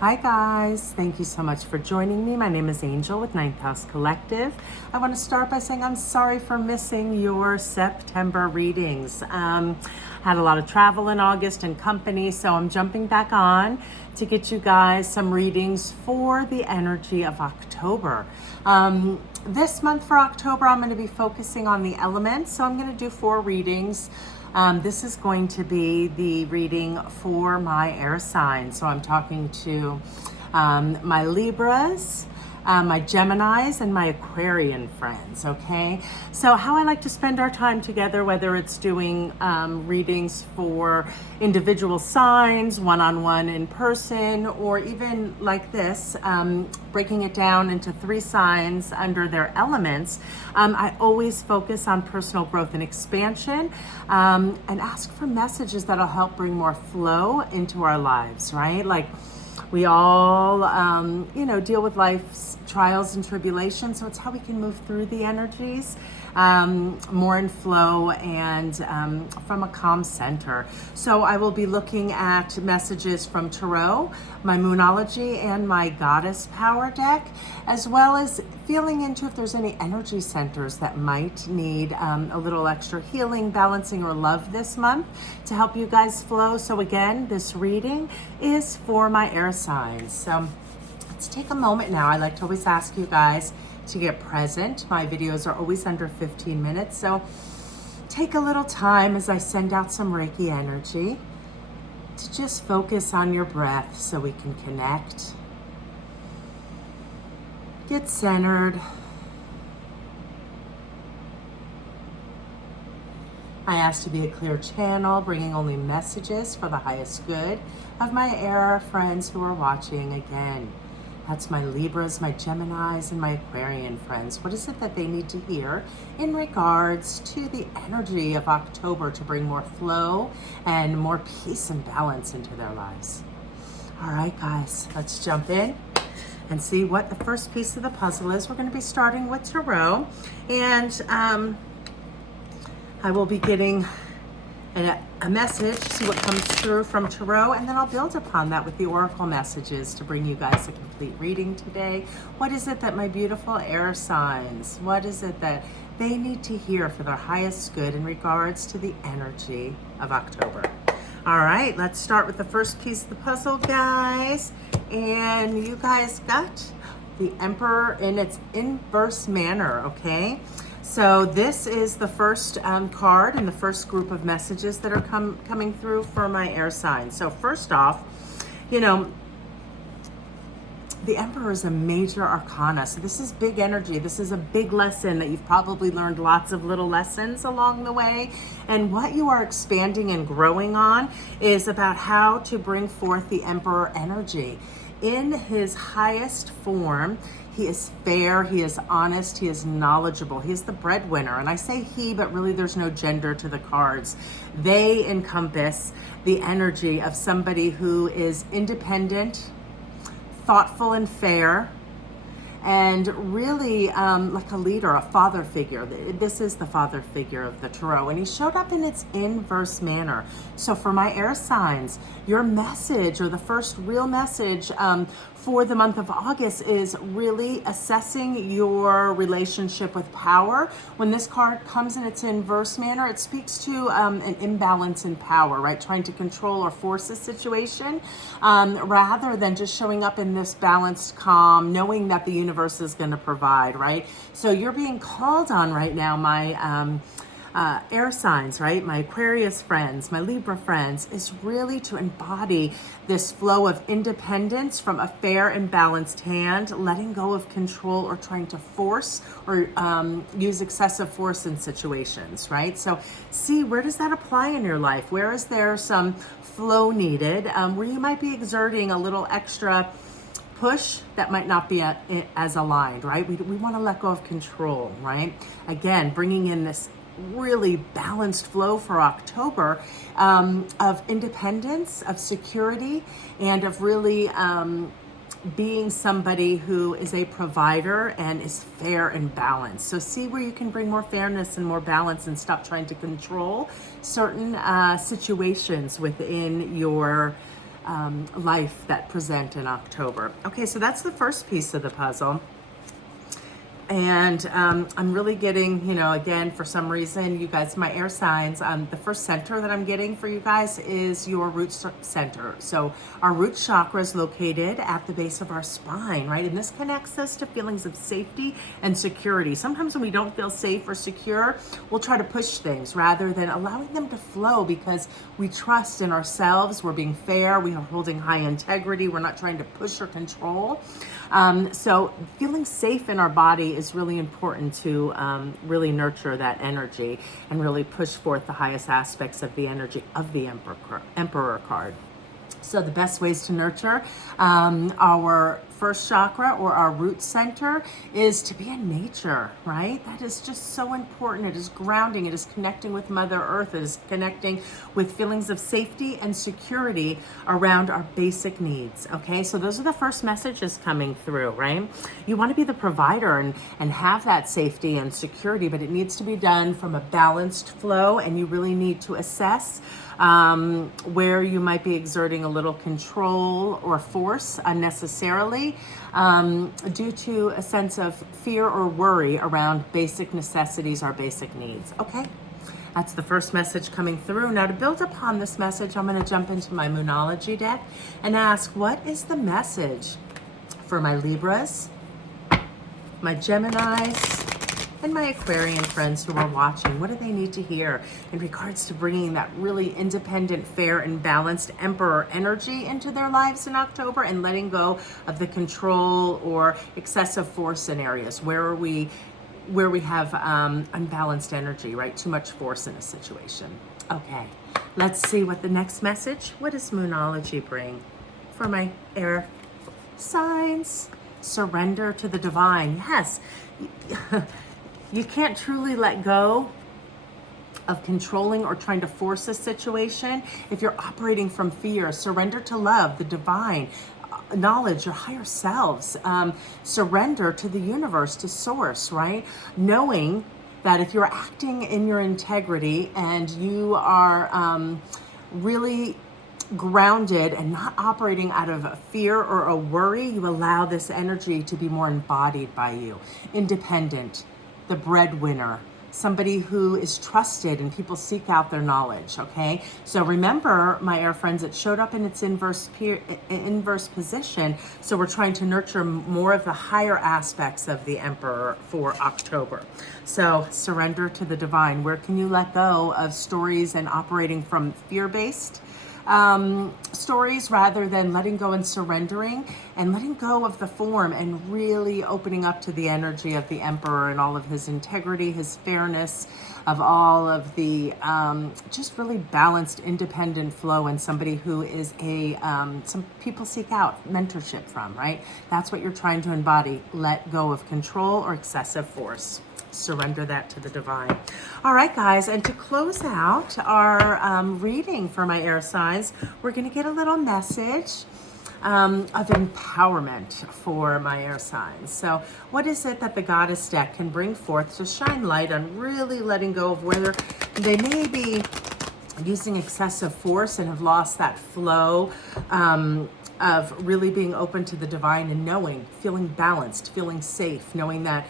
Hi guys, thank you so much for joining me. My name is Angel with Ninth House Collective. I want to start by saying I'm sorry for missing your September readings. Had a lot of travel in August and company, so I'm jumping back on to get you guys some readings for the energy of October. This month for October, I'm going to be focusing on the elements, so I'm going to do 4 readings. This is going to be the reading for my air sign. So I'm talking to my Libras, my Geminis, and my Aquarian friends, okay? So how I like to spend our time together, whether it's doing readings for individual signs, one-on-one in person, or even like this, breaking it down into 3 signs under their elements, I always focus on personal growth and expansion, and ask for messages that'll help bring more flow into our lives, right? Like, we all, deal with life's trials and tribulations, so it's how we can move through the energies more in flow and from a calm center. So I will be looking at messages from Tarot, my Moonology, and my Goddess Power deck, as well as feeling into if there's any energy centers that might need a little extra healing, balancing, or love this month to help you guys flow. So again, this reading is for my air signs. So let's take a moment now. I like to always ask you guys to get present. My videos are always under 15 minutes, so take a little time as I send out some Reiki energy to just focus on your breath so we can connect. Get centered. I ask to be a clear channel, bringing only messages for the highest good of my air friends who are watching. Again, that's my Libras, my Geminis, and my Aquarian friends. What is it that they need to hear in regards to the energy of October to bring more flow and more peace and balance into their lives? All right, guys, let's jump in and see what the first piece of the puzzle is. We're going to be starting with Tarot, and I will be getting a message, see what comes through from Tarot, and then I'll build upon that with the Oracle messages to bring you guys a complete reading today. What is it that my beautiful air signs, what is it that they need to hear for their highest good in regards to the energy of October? All right, let's start with the first piece of the puzzle, guys. And you guys got the Emperor in its inverse manner, okay? So this is the first card in the first group of messages that are coming through for my air sign. So first off, the Emperor is a major arcana. So this is big energy. This is a big lesson that you've probably learned lots of little lessons along the way. And what you are expanding and growing on is about how to bring forth the Emperor energy. In his highest form, he is fair, he is honest, he is knowledgeable, he is the breadwinner. And I say he, but really there's no gender to the cards. They encompass the energy of somebody who is independent, thoughtful, and fair, and really like a leader, a father figure. This is the father figure of the Tarot, and he showed up in its inverse manner. So for my air signs, your message, or the first real message for the month of August, is really assessing your relationship with power. When this card comes in its inverse manner, it speaks to an imbalance in power, right? Trying to control or force a situation, rather than just showing up in this balanced, calm, knowing that the universe is going to provide, right? So you're being called on right now, my air signs, right? My Aquarius friends, my Libra friends, is really to embody this flow of independence from a fair and balanced hand, letting go of control or trying to force or use excessive force in situations, right? So see, where does that apply in your life? Where is there some flow needed, where you might be exerting a little extra push that might not be as aligned, right? We want to let go of control, right? Again, bringing in this really balanced flow for October of independence, of security, and of really being somebody who is a provider and is fair and balanced. So see where you can bring more fairness and more balance and stop trying to control certain situations within your life that present in October. Okay, so that's the first piece of the puzzle. And I'm really getting, again, for some reason, you guys, my air signs, the first center that I'm getting for you guys is your root center. So our root chakra is located at the base of our spine, right? And this connects us to feelings of safety and security. Sometimes when we don't feel safe or secure, we'll try to push things rather than allowing them to flow because we trust in ourselves. We're being fair. We are holding high integrity. We're not trying to push or control. So feeling safe in our body is really important to really nurture that energy and really push forth the highest aspects of the energy of the Emperor card. So the best ways to nurture our first chakra or our root center is to be in nature, right? That is just so important. It is grounding. It is connecting with Mother Earth. It is connecting with feelings of safety and security around our basic needs, okay? So those are the first messages coming through, right? You want to be the provider and have that safety and security, but it needs to be done from a balanced flow, and you really need to assess where you might be exerting a little control or force unnecessarily due to a sense of fear or worry around basic necessities or basic needs. Okay, that's the first message coming through. Now, to build upon this message, I'm going to jump into my Moonology deck and ask, what is the message for my Libras, my Geminis, and my Aquarian friends who are watching? What do they need to hear in regards to bringing that really independent, fair, and balanced Emperor energy into their lives in October and letting go of the control or excessive force in areas where we have unbalanced energy, right? Too much force in a situation. Okay, let's see what the next message, what does Moonology bring for my air signs? Surrender to the divine. Yes. You can't truly let go of controlling or trying to force a situation if you're operating from fear. Surrender to love, the divine, knowledge, your higher selves. Surrender to the universe, to source, right? Knowing that if you're acting in your integrity and you are really grounded and not operating out of a fear or a worry, you allow this energy to be more embodied by you. Independent, the breadwinner, somebody who is trusted and people seek out their knowledge, okay? So remember, my air friends, it showed up in its inverse position, so we're trying to nurture more of the higher aspects of the Emperor for October. So surrender to the divine. Where can you let go of stories and operating from fear-based stories rather than letting go and surrendering and letting go of the form and really opening up to the energy of the Emperor and all of his integrity, his fairness, of all of the just really balanced, independent flow, and somebody who is some people seek out mentorship from, right? That's what you're trying to embody. Let go of control or excessive force. Surrender that to the divine. All right, guys, and to close out our reading for my air signs, we're going to get a little message of empowerment for my air signs. So what is it that the Goddess deck can bring forth to shine light on really letting go of whether they may be using excessive force and have lost that flow of really being open to the divine and knowing, feeling balanced, feeling safe, knowing that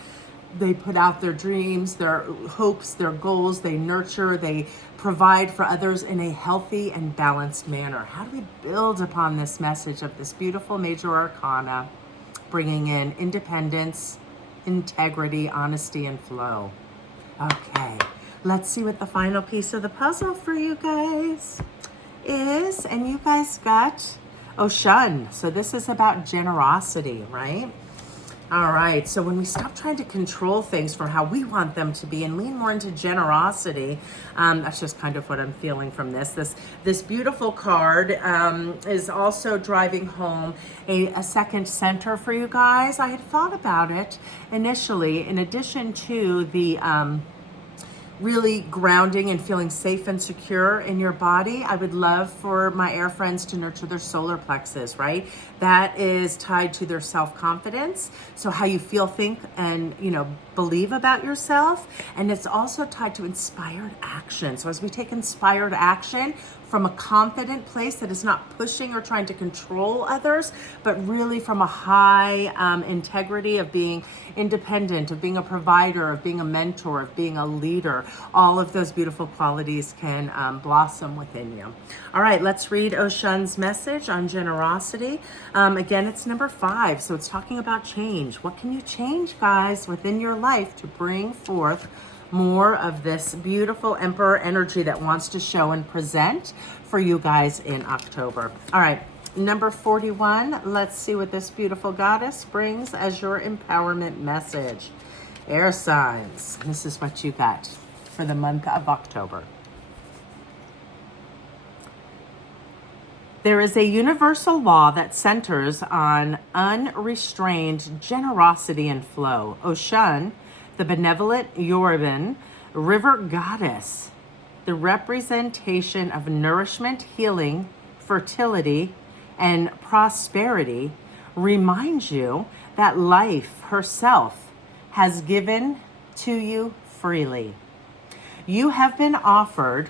they put out their dreams, their hopes, their goals, they nurture, they provide for others in a healthy and balanced manner. How do we build upon this message of this beautiful major arcana, bringing in independence, integrity, honesty, and flow? Okay, let's see what the final piece of the puzzle for you guys is. And you guys got Oshun. So this is about generosity, right? All right, so when we stop trying to control things from how we want them to be and lean more into generosity, that's just kind of what I'm feeling from this. This beautiful card is also driving home a second center for you guys. I had thought about it initially, in addition to the really grounding and feeling safe and secure in your body. I would love for my air friends to nurture their solar plexus, right? That is tied to their self-confidence. So how you feel, think, and believe about yourself. And it's also tied to inspired action. So as we take inspired action from a confident place that is not pushing or trying to control others, but really from a high integrity of being independent, of being a provider, of being a mentor, of being a leader. All of those beautiful qualities can blossom within you. All right, let's read Oshun's message on generosity. Again, it's number 5, so it's talking about change. What can you change, guys, within your life to bring forth more of this beautiful Emperor energy that wants to show and present for you guys in October? All right, number 41. Let's see what this beautiful goddess brings as your empowerment message. Air signs. This is what you got for the month of October. There is a universal law that centers on unrestrained generosity and flow. Oshun, the benevolent Yoruban river goddess, the representation of nourishment, healing, fertility, and prosperity, reminds you that life herself has given to you freely. You have been offered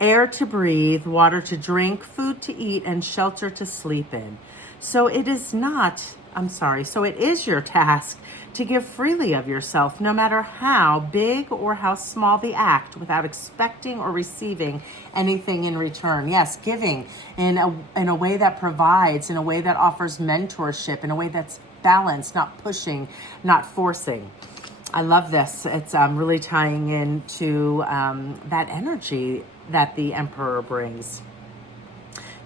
air to breathe, water to drink, food to eat, and shelter to sleep in. So it is your task to give freely of yourself, no matter how big or how small the act, without expecting or receiving anything in return. Yes, giving in a way that provides, in a way that offers mentorship, in a way that's balanced, not pushing, not forcing. I love this. It's really tying into that energy that the Emperor brings.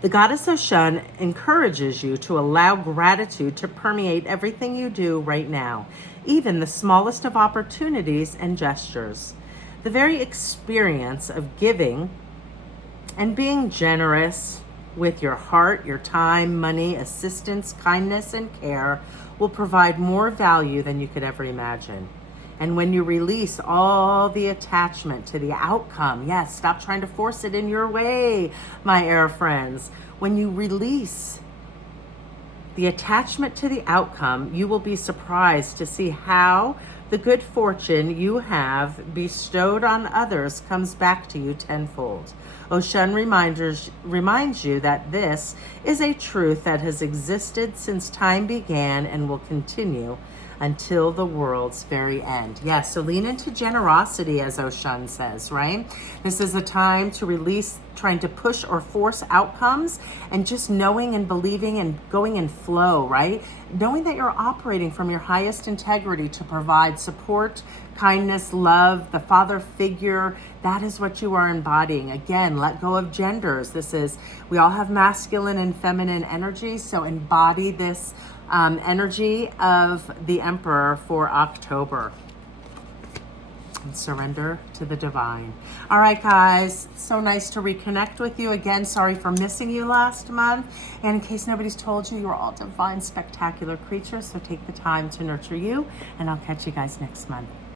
The goddess Oshun encourages you to allow gratitude to permeate everything you do right now, even the smallest of opportunities and gestures. The very experience of giving and being generous with your heart, your time, money, assistance, kindness, and care will provide more value than you could ever imagine. And when you release all the attachment to the outcome, yes, stop trying to force it in your way, my air friends. When you release the attachment to the outcome, you will be surprised to see how the good fortune you have bestowed on others comes back to you tenfold. Oshun reminds you that this is a truth that has existed since time began and will continue until the world's very end. Yes, so lean into generosity, as Oshun says, right? This is a time to release trying to push or force outcomes and just knowing and believing and going in flow, right? Knowing that you're operating from your highest integrity to provide support, kindness, love, the father figure. That is what you are embodying. Again, let go of genders. We all have masculine and feminine energy, so embody this energy of the Emperor for October. And surrender to the divine. All right, guys, so nice to reconnect with you again. Sorry for missing you last month. And in case nobody's told you, you're all divine, spectacular creatures. So take the time to nurture you, and I'll catch you guys next month.